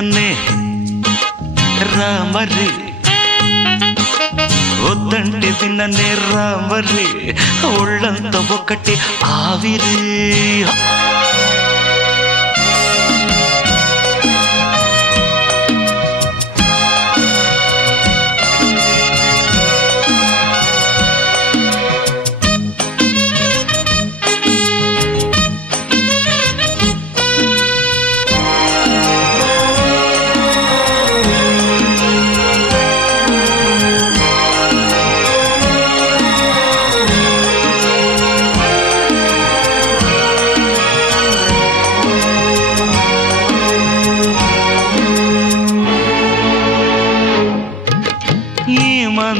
వినన్నే రామరి వద్దంటే విననే రామరి ఒళ్ళంతా ఒకటి ఆవిరి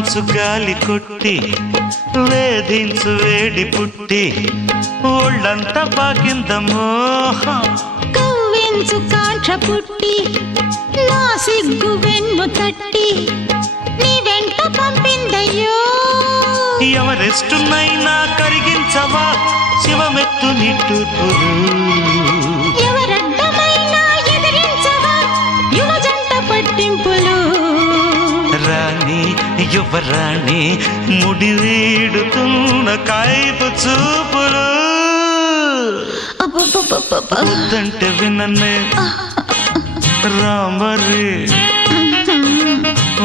మనసు గాలి కొట్టి వేధించు వేడి పుట్టి ఒళ్ళంతా పాకిందమ్మో కవ్వించు కాంట్ర పుట్టి నా సిగ్గు వెన్ను తట్టి నీ వెంట పంపిందయ్యో ఎవరెస్టునైనా కరిగించవా శివమెత్తు నిట్టూర్పులు ఎవరడ్డమైనా ఎదిరించవా యువ జంట పట్టింపులు రాణి యువరాణి ముడి వీడుతున్న కాయపు చూపులు వద్దంటే విననే రామరి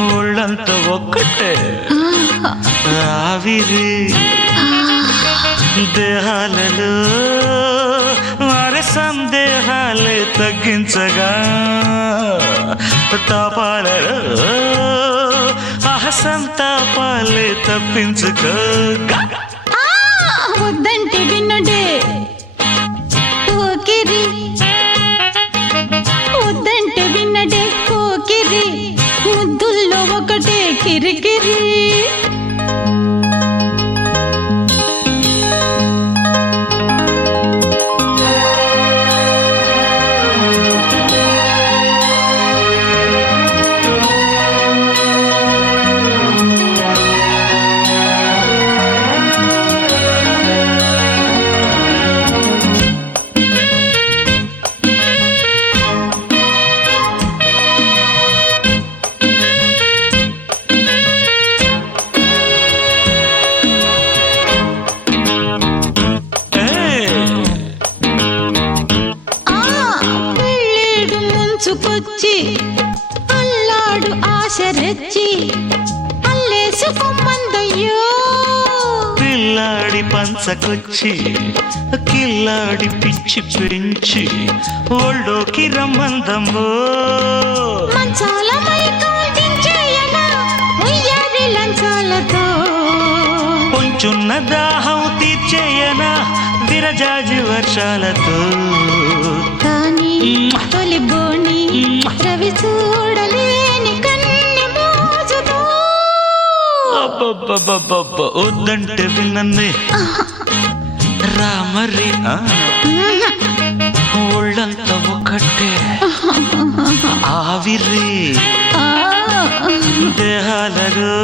ఒళ్ళంతా ఒక్కటే ఆవిరి దేహాలలో వారి సందేహాలే తగ్గించగా తాపాలలో సంతాపాలే తప్పించుకోగా వద్దంటే విన్నడే కోకిరి వద్దంటే విన్నడే కోకిరి ముద్దుల్లో ఒకటే కిరికిరి ముంచుకొచ్చి అల్లాడు ఆశ రెచ్చి అల్లేసుకోమందయ్యో పిల్లాడి పంచకొచ్చి కిల్లాడి పిచ్చి పెంచి ఒళ్ళోకి రమ్మందమ్మో మంచాల మైకం దించేయనా ఉయ్యారి లంచాలతో కొంచున్న దాహం తీర్చేయనా విరజాజి వర్షాలతో కానీ తొలి బోణి రవి చూడలేని కన్ని మోజుతో వద్దంటే వినన్నే రామరి ఒళ్ళంతా ఒకటే ఆవిరి దేహాలలో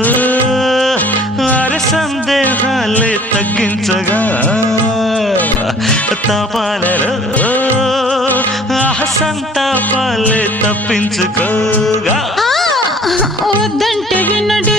వారి సందేహాలే తగ్గించగా తాపాలలో సంతాపాలే తప్పించుకోగా వద్దంటే వినడే